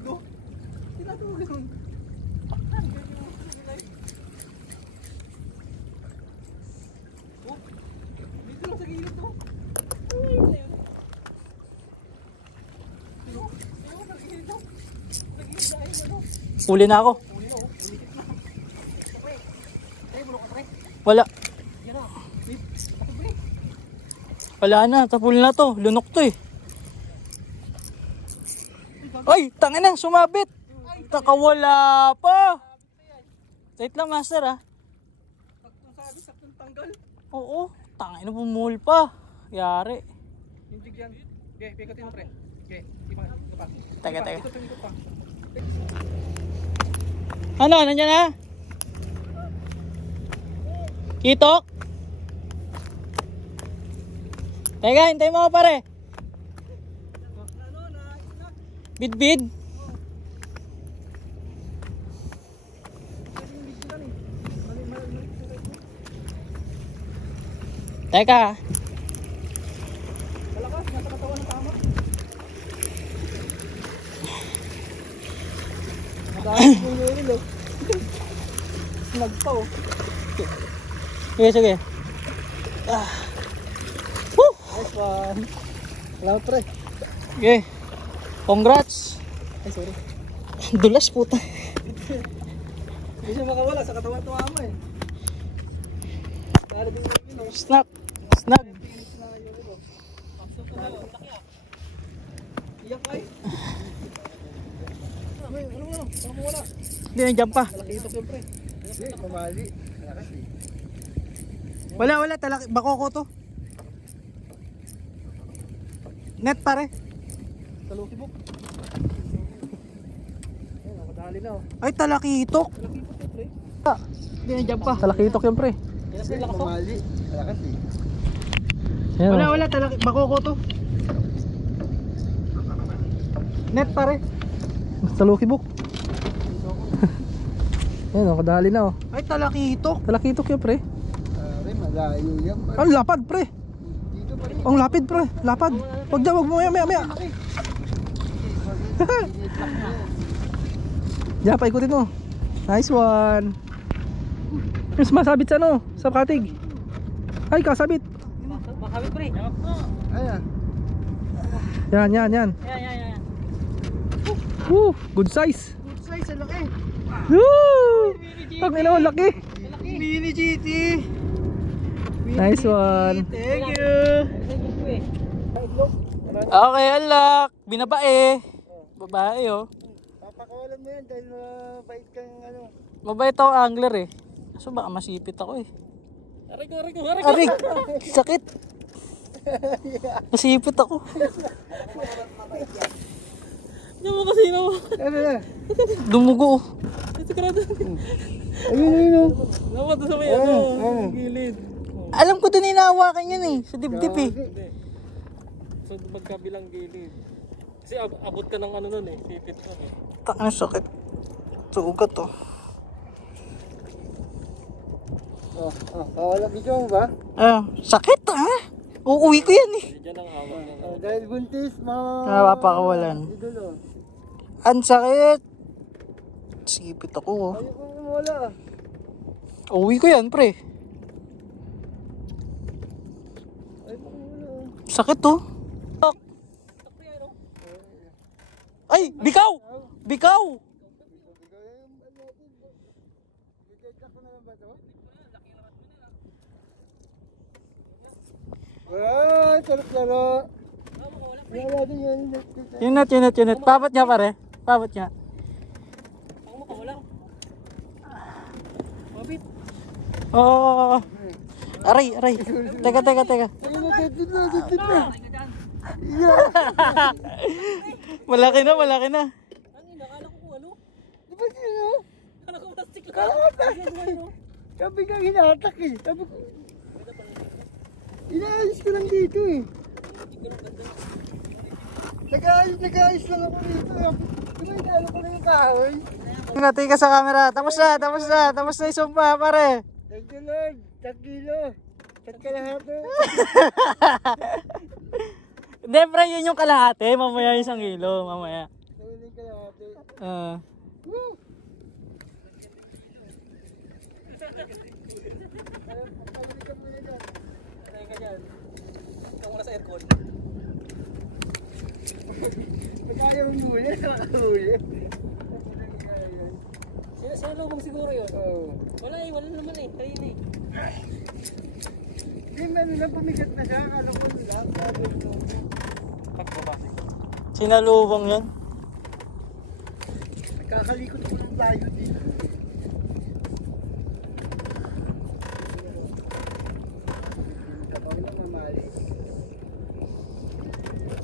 likod oh. Tinatawag. Oh, dito lang sa gilid to. Huli na ako. Wala. Wala na, tapul na to. Lunok to eh. Ay, tangin na, sumabit. Nakawala pa. Wait lang, master ah. Saktong sabi, saktong tanggal. Oo, tangin na, bumuhol pa. Yari. Yung jig yan. Okay, pikutin mo pre. Okay, ipa. Teka. Ikot pa. Ano, nandiyan na? Kitok? Teka, hintay mo ako pare. Bid. Teka. Malakas, nasa katawan ng tama. Madami po yun oh. Snag pa oh. Sige. Nice one. Salamat pre. Okay. Congrats. Ay sorry. Dulas puta. Hindi siya makawala sa katawan ng tama eh. Dahil din yun oh. Snag. Iyak ay. Ano mo? Ano mo wala? Hindi, nandiyan pa. Malaki ito siyempre. Hindi, mamali. Malakas eh. Wala, talaki. Bako ko to. Net pare. Sa Lukibok. Ayun, nakadali na oh. Ay, talakitok. Malaki ito siyempre. Hindi, nandiyan pa. Talakitok yun pre. Mamali. Malakas eh. Wala, talaki. Bako ko to. Net pare. Sa Lukibok. Ayun, nakadali na oh. Ay, talakitok. Talakitok yun pre. Malayo yan. Ang lapad pre. Dito pa rin. Ang lapid pre. Lapad. Wag mo maya. Diyan pa ikutin mo. Nice one. Mas masabit sa ano? Sa katig. Ay, kasabit. Makabit pre. Ayan. Yan. Good size. Good size, ang laki. Woo! Ang ina mo, laki. Mini GT. Nice one. Thank you. Okay, alak. Binabae. Babae oh. Papakawalan mo yan dahil mabait kang ano. Mabait ako angler eh. Kaso baka masipit ako eh. Aray! Sakit! Masipit ako. Yan mo kasi mo. Ano na? Dumugo oh. Ayun oh. Dapat sa may Gilid. Alam ko din hinahawakan yan eh. Sa dibdib eh. So magkabilang gilid. Kasi abot ka ng ano nun eh, sipit nun eh. Takang sakit. Sugat oh. Wala video mo ba? Sakit ah. Uuwi ko yan eh. Diyan ang hawak ng Dahil buntis, Napapakawalan. idolo. Ang sakit. Sipit ako oh. Ayaw kong wala. Uuwi ko yan pre. Ayaw kong wala. Sakit oh. Ay, bikaw! Bikaw! Ay, laro. Wala din yan. Unit. Pabat niya pare. Pabat niya. Oo. Aray. Teka. Ayun na, dito na. Malaki na. Di ba sino? Sabi kang hinatak eh. Sabi ko, inaayos ko lang dito eh. Nag-aayos lang ako dito. Diba inalo ko lang yung kahoy? Tingnan ka sa camera. Tapos na isumpa pare. Thank you Lord. 3 kilo. 3 kalahati. Hindi pre, yun yung kalahati. Mamaya 1 kilo. Mamaya. Sayang kalahati. Woo! Pabalikan mo na dyan. Ay, ganyan. Ito muna sa aircon. Pag ayaw yung huli, nakahuli. Sa lubong siguro yun. Oo. Wala naman eh. Kanina eh. Hindi, meron lang pumigat na siya. Akala ko lang. Sabi mo. Sinalubong yun. Nagkakalikot ko lang tayo dito. Kapag na mamali.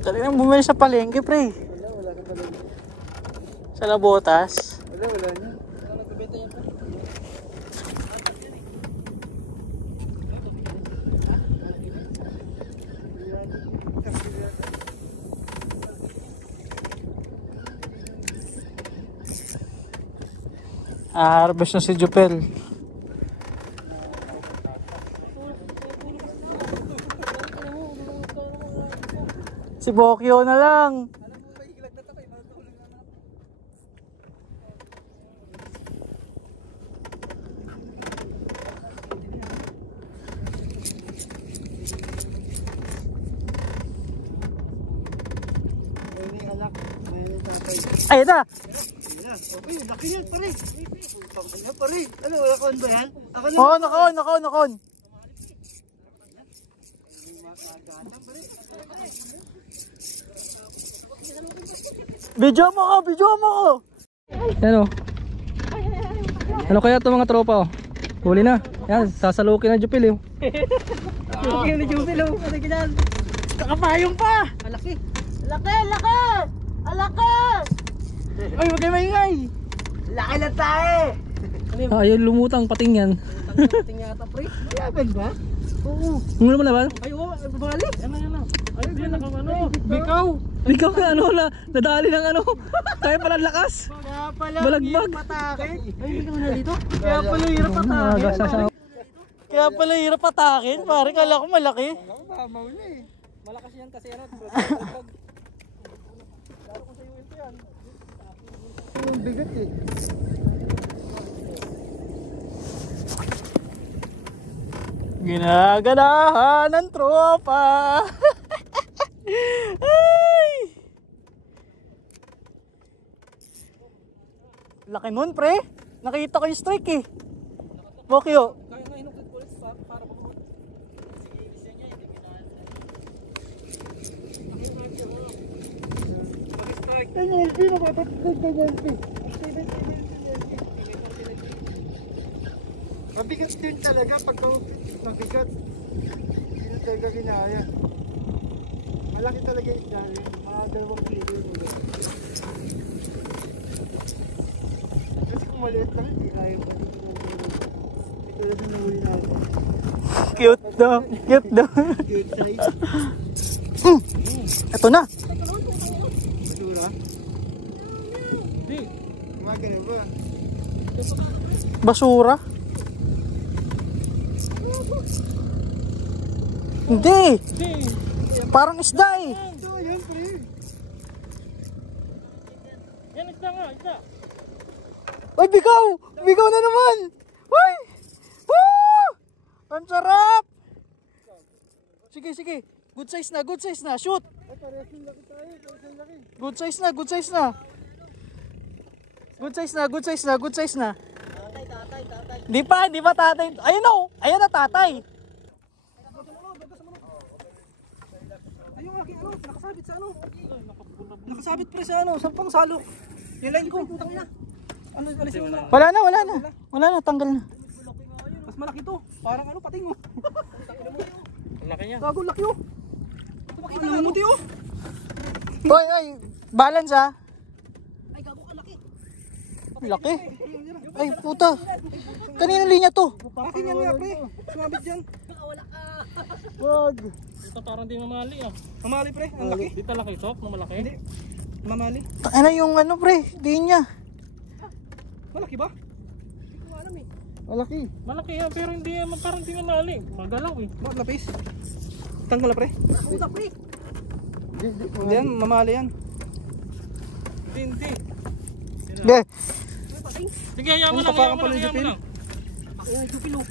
Talagang bumili sa palengke, pre. Wala ka pala. Sa Labotas. Wala niya. Wala nagbebenta yan po. Harvest na si Jupel. Si Bokyo na lang. Alam mo may hilag na ito kay matulog na naman. May anak. May tatay. Ay, ito. Okay, laki yan pare. Putang ina pare. Ano, akon ba yan? Ako na. Oh, nakon. Video mo ko. Ano? Ano kaya ito mga tropa oh? Huli na. Yan, sasalukin na Jupil eh. Sasalukin na Jupil oh. Ano ganyan? Kakapayong pa. Malaki. Laki. Uy, wag kayo maingay. Laki na tayo. Ayun lumutang pating yan. Pating yata pre. Laban ba? Oo. Ano naman naman? Ay, oo. Bali. Ano? Ay, ano? Bikaw. Ikaw na ano na, nadali ng ano. Kaya pala ang lakas. Kaya pala Balagbag. patake. Ay, bikaw na dito. Kaya pala hirap patake. Kaya pala hirap patakin. Pare, kala ko malaki. Mamaw na eh. Malakas yan kasi ano. Ang bigat eh. Ginaganahan ng tropa. Ay! Laki nun, pre. Nakita ko yung strike eh. Bokyo. Kaya nga inukit ulit para mabuhat. NLP, napapatid ng NLP. Mabigat din talaga pag mabigat. Hindi talaga ginaya. Malaki talaga yung isda rin. Mga 2 kilo yung ulit. Kasi kung maliit lang, hindi ayaw pa dito. Ito lang ang nahuli natin. Cute daw. Cute size. Ito na. Sura. Hindi. Mga ganun ba? Basura. Hindi. Parang isda eh. Ito, yan pre. Yan, isda. Ay, bigaw! Bigaw na naman! Uy! Woo! Ang sarap! Sige. Good size na. Shoot! Ay, parehas yung laki tayo. Parehas yung laki. Good size na. Di pa tatay. Ayun o! Ayan na tatay! Ayun laki ano, nakasabit sa ano. Nakasabit pre sa ano, sa pangsalo. Yung line ko. Ano alisin mo na. Wala na, tanggal na. Mas malaki to. Parang ano pating oh. Ang laki niya. Gago laki oh. Makita nga mo tiyo. Ay, balance ah. Ay gago ka laki. Laki. Ay, puta. Kanina linya to. Akin yan nga pre. Sumabit dyan. Wag. Ito parang di mamali ah. Mamali pre, ang laki. Di talaki, sok na malaki. Hindi. Mamali. Ano yung ano pre, linya. Malaki ba? Hindi ko alam eh. Malaki. Malaki yan, pero hindi parang di mamali. Magalaw eh. Bakit lapis? Tanggal na pre. Puta pre. Hindi. Yan, mamali yan. Hindi. Sige. Sige, hayaan mo lang, tapakan hayaan mo pa lang, ng hayaan mo Jupil. lang.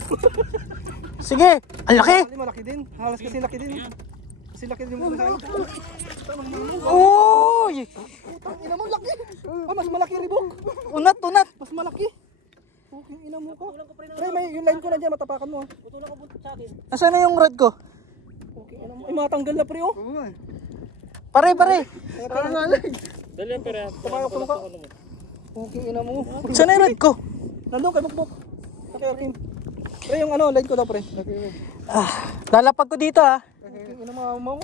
Sige. Ang laki. Malaki din. Halos kasi laki din. Kasi laki din mo sa Uy! ina mo laki. Mas malaki ribok. Unat, unat. Mas malaki. Okay, ina mo ko. Pre, may yung line ko na diyan matapakan mo. Tutulan ko buntot sa akin. Nasaan na yung rod ko? Okay, ina mo. Ay matanggal na pre oh. Pare, pare. Dali yan, pero Tapakan ko mukha. Okay, ina mo. Saan na yung rod ko? Nandun kay Bukbok. Okay, okay. Pre, yung ano, line ko daw pre. Okay. Lalapag ko dito ah. Okay, ina mo.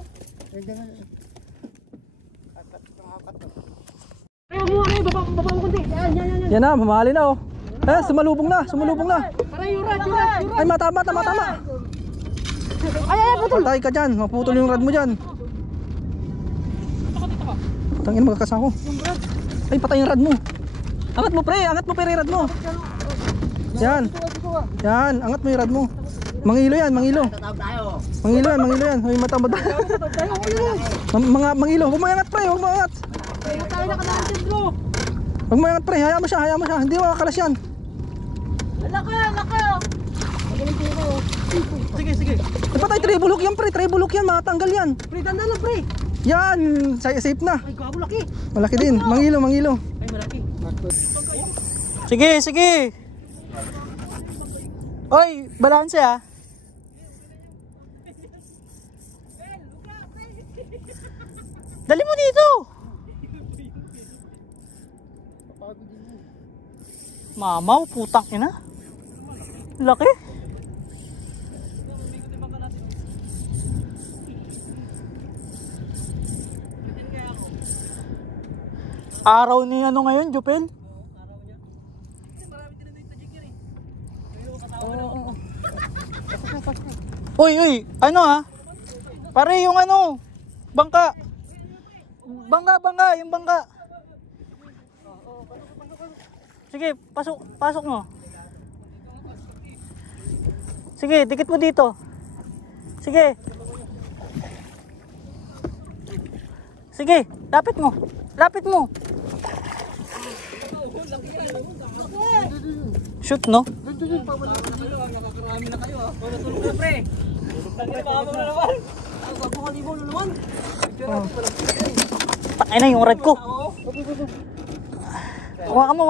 Yan na, mamali na oh. Sumalubong na. Ay, matama. Patay ka dyan, maputol yung rad mo dyan. Tangin, magkakasako. Ay, patay yung rad mo. Angat mo pre yung rad mo. Yan, angat mo yung rad mo. Mangilo yan. Mangilo yan. Ay, matama tayo. Mangilo, huwag mo angat pre, huwag mo angat. Huwag mo angat pre, hayaan mo siya. Hindi mo makakalas yan. Sige. Patay, treble hook yan pre, matanggal yan. Pre, dandan lang pre. Yan, safe na. Ay, gago laki. Malaki din, mangilo. Ay, malaki. Sige. Oy, balanse ah. Dali mo dito. Mamaw, putang ina. Laki. Araw ni ano ngayon, Jupel? Uy, ano ah? Pare yung ano, bangka. Bangka, yung bangka. Sige, pasok mo. Sige, dikit mo dito. Sige, lapit mo. Shoot, no? Ay na yung rad ko. Hawakan mo.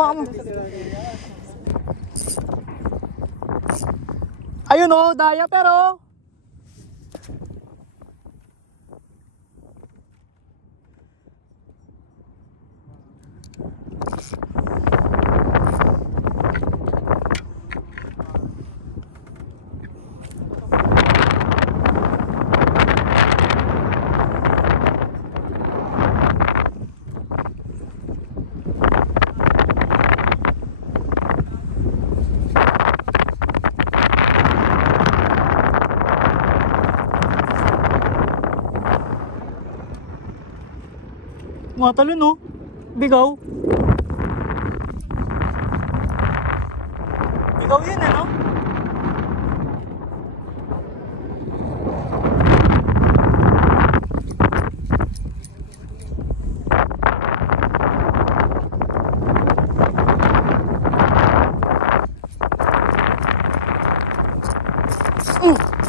Ayun oh, daya pero. Matalo no? Bigaw yun ano?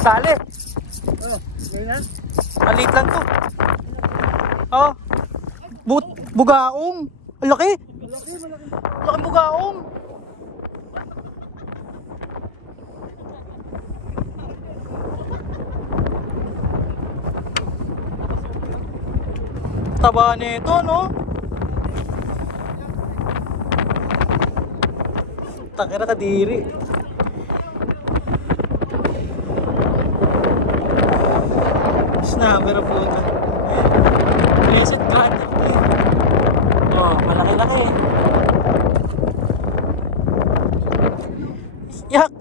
Sali. Maliit lang to. Oh. Bugaong. Ang laki. Laki bugaong. Taba nito, no? Takira kadiri. Snapper po ito. Reset card. Oh, malaki-laki. Yak!